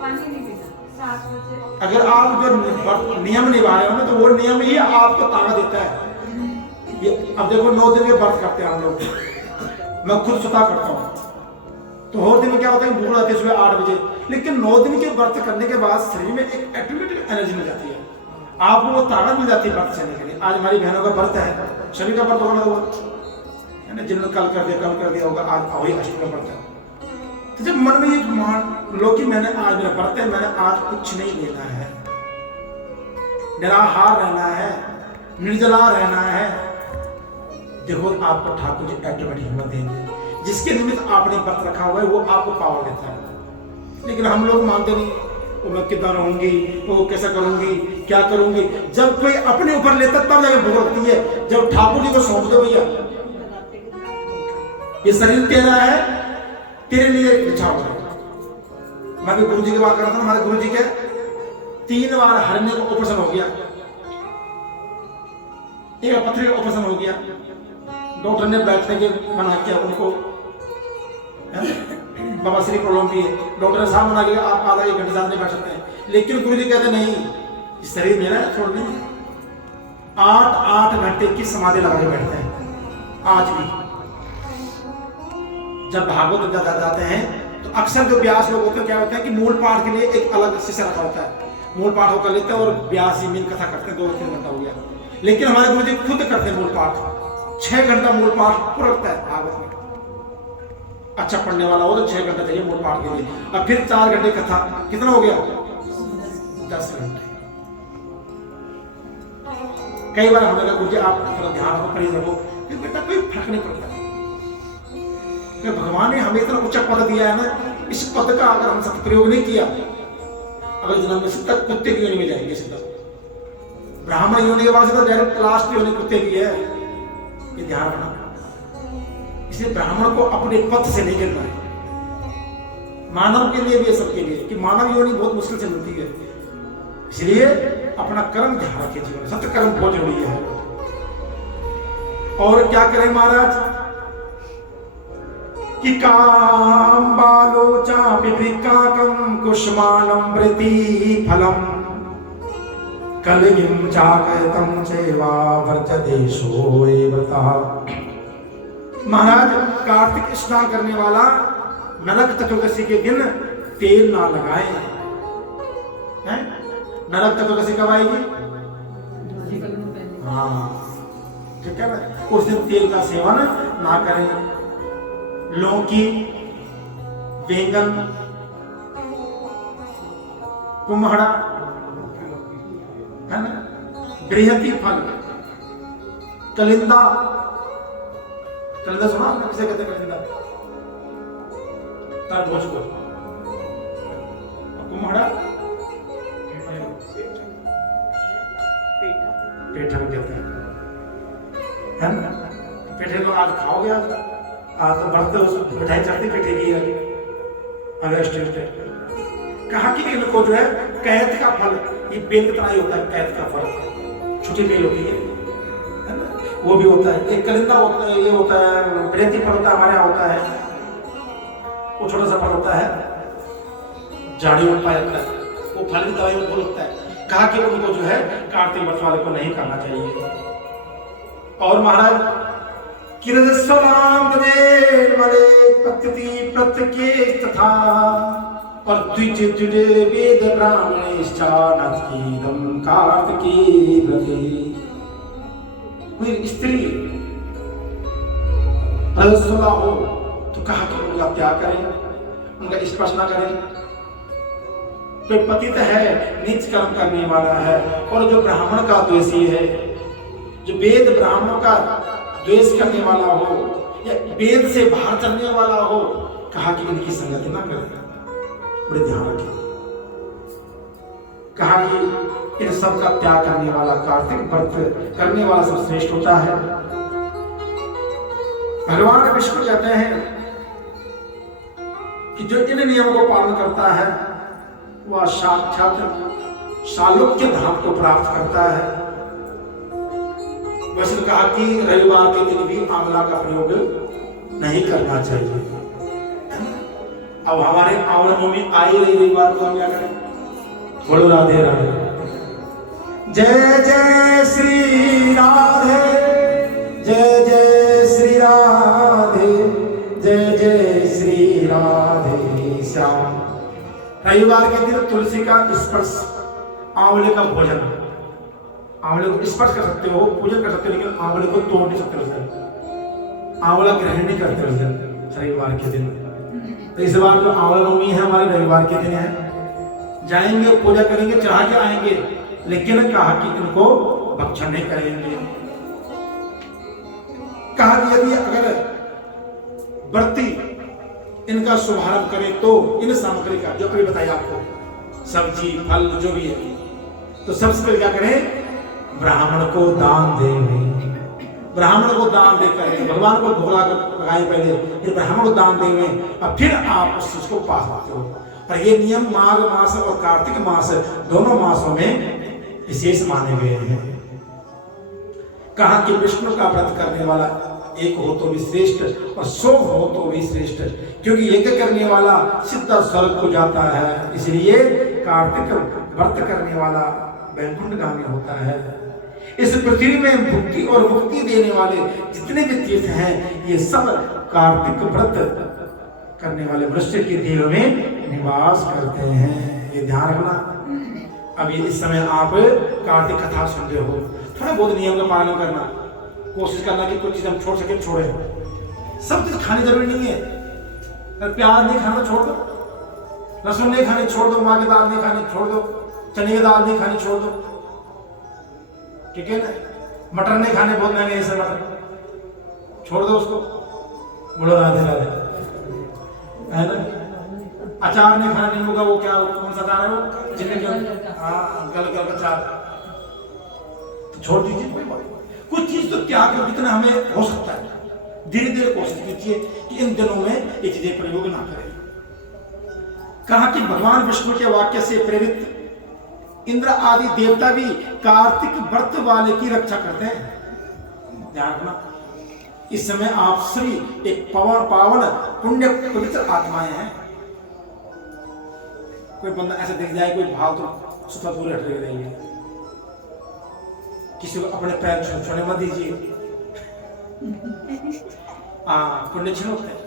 पानी नहीं पीना 7 बजे। अगर आप जो नियम निभा रहे हो ना, तो वो नियम ही आपको ताकत देता है। ये अब देखो 9 दिन के व्रत करते हैं हम लोग, मैं खुद स्वतः करता हूँ, तो हर दिन में क्या होता है? भूख लगती है सुबह 8 बजे, लेकिन 9 दिन के व्रत करने के बाद शरीर में एक ऑटोमेटिक एनर्जी मिल जाती है, आपको वो ताकत मिल जाती है व्रत चलने के लिए। आज हमारी बहनों का व्रत है, शनि का व्रत होना हुआ है ना, जिन्होंने कल कर दिया होगा, आज वही अष्टमी का व्रत है। तो जब मन में ये मान लो कि मैंने आज मेरा व्रत है, मैंने आज कुछ नहीं लेना है, निराहार रहना है, निर्जला रहना है, देखो आपको ठाकुर जी ऑटोमेटिक हिम्मत देंगे। जिसके निमित्त आपने व्रत रखा हुआ है वो आपको पावर देता है। लेकिन हम लोग मानते नहीं, वो मैं कितना रहूंगी, वो कैसा करूंगी, क्या करूंगी। जब कोई अपने ऊपर लेता तब जाके भूख लगती है। जब ठाकुर जी को सौंप दो, भैया ये शरीर तेरा है, तेरे लिए इच्छा हो रहा। मैं भी गुरु जी की बात कर रहा था, हमारे गुरु जी के 3 बार हरने का ऑपरेशन हो गया, एक पथरी का ऑपरेशन हो गया। डॉक्टर ने बैठने के मना किया उनको, बाबा श्री प्रॉब्लम भी है, डॉक्टर ने साहब मना किया आप आधा 1 घंटे साथ नहीं बैठ सकते हैं। लेकिन गुरु जी कहते नहीं, इस शरीर मेरा है, छोड़ नहीं। 8 घंटे की समाधि लगा के बैठते हैं आज भी। जब भागवत जाते हैं तो अक्सर जो व्यास लोग होते हैं क्या होता है कि मूल पाठ के लिए एक अलग शीशा रखा होता है, मूल पाठ होकर लेते हैं और व्यास मीन कथा करते हैं, 2-3 घंटा हो गया। लेकिन हमारे गुरु जी खुद करते हैं मूल पाठ, 6 घंटा मूल पाठ पूरा रखता है भागवत में। अच्छा पढ़ने वाला हो तो 6 घंटा चाहिए मूल पाठ के लिए, अब फिर 4 घंटे कथा, कितना हो गया? 10 घंटे। कई बार हमने कहा गुरु जी आप थोड़ा ध्यान रखो, परहेज रखो, फिर बेटा कोई फर्क नहीं पड़ता। भगवान ने हमें इतना ऊंचा पद दिया है ना, इस पद का अगर हम सदुपयोग नहीं किया, अगले जन्म में सीधा कुत्ते की योनि में जाएंगे। सीधा ब्राह्मण योनि के बाद सीधा डायरेक्ट लास्ट योनि कुत्ते की है, ये ध्यान रखना। इसलिए ब्राह्मण को अपने पद से नहीं गिरना है। मानव के लिए भी है, सबके लिए, कि मानव योनि बहुत मुश्किल से मिलती है। इसलिए अपना कर्म ध्यान रखे जीवन, सत्कर्म बहुत जरूरी है। और क्या करें महाराज कि काम बालोचा पिपृकाकम कुष्मालम वृति फलम कलगिम चाकयतम चैवा वर्ज देशो एवता। महाराज कार्तिक स्नान करने वाला नरक चतुर्दशी के दिन तेल ना लगाए हैं। नरक चतुर्दशी कब आएगी? हाँ ठीक है ना, उस दिन तेल का सेवन ना करें। लौकी, बैंगन, कुम्हड़ा है ना, बृहति फल, कलिंदा। कलिंदा सुना आपने? किसे कहते हैं कलिंदा? तरबूज को। कुम्हड़ा पेठा कहते हैं, है ना। पेठे तो आज खाओगे, आज तो बढ़ते मिठाई चढ़ती पेठे की है। अगस्त कहा कि इनको जो है कैद का फल, ये बेल कितना ही होता है, कैद का फल, छोटी बेल होती है ना, वो भी होता है। एक कलिंदा होता है, ये होता है बृहति फल होता है, हमारे यहाँ होता है, वो छोटा सा फल होता है, झाड़ियों में पाया जाता है, वो फल की दवाई में फूल होता है। कहा कि उनको जो है कार्तिक व्रत वाले को नहीं करना चाहिए। और महाराज किरदस्वनाम मले पत्यति प्रत्यके तथा और द्विज द्विजे वेद ब्राह्मणेश्चानत्कीदम कार्तिकी व्रते। कोई स्त्री रजस्वला हो तो कहा कि उनका त्याग करें, उनका स्पर्श न करें। कोई पतित है, नीच कर्म करने वाला है, और जो ब्राह्मण का द्वेषी है, जो वेद ब्राह्मणों का द्वेष करने वाला हो या वेद से बाहर चलने वाला हो, कहा कि इनकी संगति ना करें। बड़े ध्यान रखें। कहा कि इन सब का त्याग करने वाला, कार्तिक व्रत करने वाला सब श्रेष्ठ होता है। भगवान विष्णु कहते हैं कि जो इन नियमों को पालन करता है वह साक्षात सालोक्य धाम को प्राप्त करता है। वैसे तो कहा कि रविवार के दिन भी आंवला का प्रयोग नहीं करना चाहिए। अब हमारे आंवला में आई रही रविवार को हम क्या करें? बोलो राधे राधे, जय जय श्री राधे, जय जय श्री राधे, जय जय श्री राधे श्याम। रविवार के दिन तुलसी का स्पर्श, आंवले का भोजन, आंवले को स्पर्श कर सकते हो, पूजन कर सकते हो, लेकिन आंवले को तोड़ नहीं सकते हो। आंवला ग्रहण नहीं करते हो रविवार के दिन। तो इस बार जो आंवला नवमी है हमारे रविवार के दिन है, जाएंगे पूजा करेंगे, चढ़ा के आएंगे, लेकिन कहा कि इनको भक्षण नहीं करेंगे। कहा कि यदि अगर व्रती इनका शुभारंभ करें तो इन सामग्री का, जो अभी बताया आपको, सब्जी फल जो भी है, तो सबसे पहले क्या करें? ब्राह्मण को दान देंगे। ब्राह्मण को दान देकर भगवान को भोग लगाए पहले, फिर ब्राह्मण को दान देंगे और फिर आप उस चीज को पा सकते हो। और ये नियम माघ मास और कार्तिक मास दोनों मासों में विशेष माने गए हैं। कहा कि विष्णु का व्रत करने वाला एक हो तो भी श्रेष्ठ और 100 हो तो भी श्रेष्ठ, क्योंकि यज्ञ करने वाला सीधा स्वर्ग को जाता है। इसलिए कार्तिक व्रत करने वाला वैकुंठगामी होता है। इस पृथ्वी में भुक्ति और मुक्ति देने वाले जितने भी तीर्थ हैं, ये सब कार्तिक व्रत करने वाले मनुष्य के देह में निवास करते हैं। ये ध्यान रखना। अब ये इस समय आप कार्तिक कथा सुन रहे हो, थोड़ा बहुत नियम का पालन करना, कोशिश करना कि कुछ चीज हम छोड़ सके छोड़े। सब चीज खानी जरूरी नहीं है। प्याज नहीं खाना छोड़ दो, लहसुन नहीं खानी छोड़ दो, माँ की दाल नहीं खानी छोड़ दो, चने की दाल नहीं खानी छोड़ दो, ठीक है ना। मटर नहीं खाने, बहुत महंगे हैं सर मटर, छोड़ दो उसको। बोलो राधे राधे, है ना। अचार नहीं खाना नींबू का, वो क्या कौन सा अचार है वो, जिन्हें गल का अचार, तो छोड़ दीजिए, कोई बात। कुछ चीज तो त्याग कर जितना हमें हो सकता है, धीरे धीरे कोशिश कीजिए कि इन दिनों में ये चीजें प्रयोग ना करें। कहा कि भगवान विष्णु के वाक्य से प्रेरित इंद्र आदि देवता भी कार्तिक व्रत वाले की रक्षा करते हैं। ध्यान रखना, इस समय आप सभी एक पावन पुण्य पवित्र आत्माएं हैं। कोई बंदा ऐसे दिख जाए, कोई भाव तो सुता दूर हट रहेंगे, किसी को अपने पैर छोड़ने मत दीजिए। पुण्य क्षण होते हैं,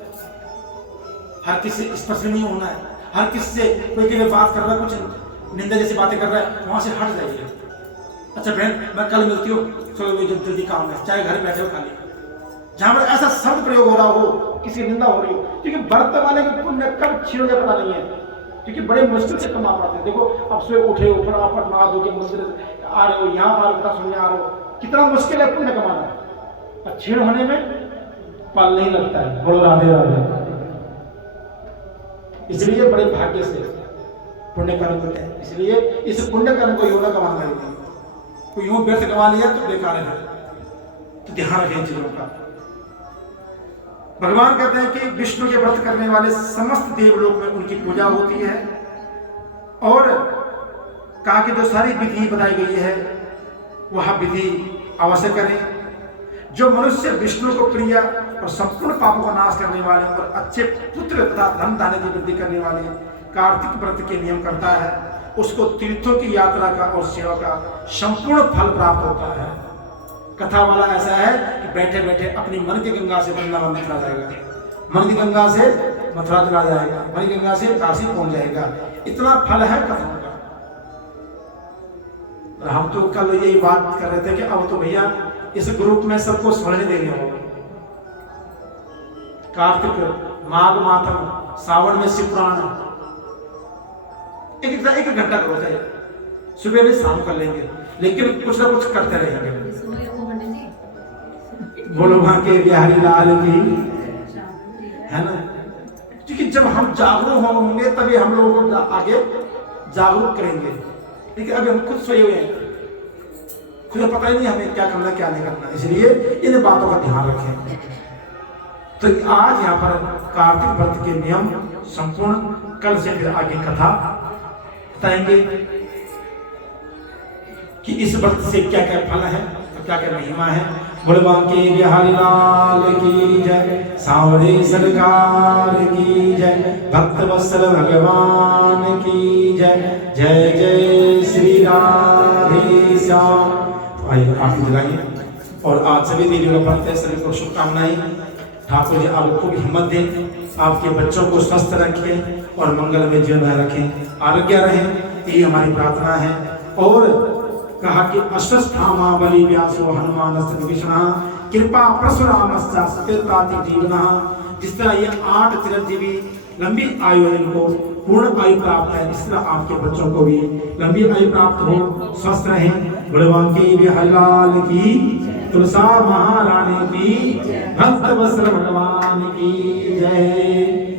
हर किसी से स्पर्श नहीं होना है, हर किसी से कोई बात कर रहा है, कुछ निंदा जैसी बातें कर रहा है, वहां से हट जाइए। अच्छा बहन, मैं कल मिलती हूँ, चलो जल्दी काम है, चाहे घर बैठे हो खाली। जहां पर ऐसा शब्द प्रयोग हो रहा हो, किसी की निंदा हो रही हो, क्योंकि व्रत वाले के पुण्य कब छीन हो जाए पता नहीं है, क्योंकि बड़े मुश्किल से कमा पाते हैं। देखो अब सुबह उठे हो, फटाफट नहा धो के मंदिर आ रहे हो, यहाँ बाल बता सुनने आ रहे हो, कितना मुश्किल है पुण्य कमाना। और छीन होने में पल नहीं लगता है। बोलो राधे राधे। इसलिए बड़े भाग्य से पुण्य कर्म करते हैं। इसलिए इस पुण्य कर्म को यूं न कमाना चाहिए, कोई यूं व्यर्थ कमा लिया तो बेकार है। तो ध्यान रखें इन चीजों का। भगवान कहते हैं कि विष्णु के व्रत करने वाले समस्त देवलोक में उनकी पूजा होती है, और कहा कि जो सारी विधि बताई गई है वह विधि अवश्य करें। जो मनुष्य विष्णु को प्रिय और संपूर्ण पापों का नाश करने वाले और अच्छे पुत्र तथा धन दाने की वृद्धि करने वाले कार्तिक व्रत के नियम करता है, उसको तीर्थों की यात्रा का और सेवा का संपूर्ण फल प्राप्त होता है। कथा वाला ऐसा है कि बैठे बैठे अपनी मन की गंगा से वृंदावन चला जाएगा, मन की गंगा से मथुरा चला जाएगा, मन की गंगा से काशी पहुंच जाएगा। इतना फल है कथाओं का। और हम तो कल यही बात कर रहे थे कि अब तो भैया इस ग्रुप में सबको समझने देंगे होगा। कार्तिक माघ मातम सावन में शिव पुराण एक घंटा करो, चाहे सुबह में शाम कर लेंगे, लेकिन कुछ ना कुछ करते रहेंगे। बोलो वहां के बिहारी लाल की, है ना। क्योंकि जब हम जागरूक होंगे तभी हम लोगों को आगे जागरूक करेंगे। लेकिन अभी हम खुद सोए हुए हैं, खुद पता ही नहीं हमें क्या करना क्या नहीं करना, इसलिए इन बातों का ध्यान रखें। तो आज यहाँ पर कार्तिक व्रत के नियम संपूर्ण, कल से फिर आगे कथा बताएंगे कि इस व्रत से क्या क्या फल है और क्या क्या महिमा है। भगवान के बिहारी लाल की जय, सांवरे सरकार की जय, भक्त वत्सल भगवान की जय, जय जय श्री राधे श्याम। तो आइए आप लगाइए, और आज सभी देवियों को पढ़ते हैं, सभी को शुभकामनाएं। ठाकुर जी आपको भी हिम्मत दें, आपके बच्चों को स्वस्थ रखें और मंगल में जीवन में रखें, आरोग्य रहें, ये हमारी प्रार्थना है। और कहा कि अश्वस्थामा बलि व्यासो हनुमानस्य विष्णा कृपा परशुरामस्य सत्यताति जीवना। जिस तरह ये 8 चिरंजीवी लंबी आयु है, इनको पूर्ण आयु प्राप्त है, इस तरह आपके बच्चों को भी लंबी आयु प्राप्त हो, स्वस्थ रहें। भगवान के बिहारी लाल की, तुलसा महारानी की, भक्त वत्सल भगवान की जय।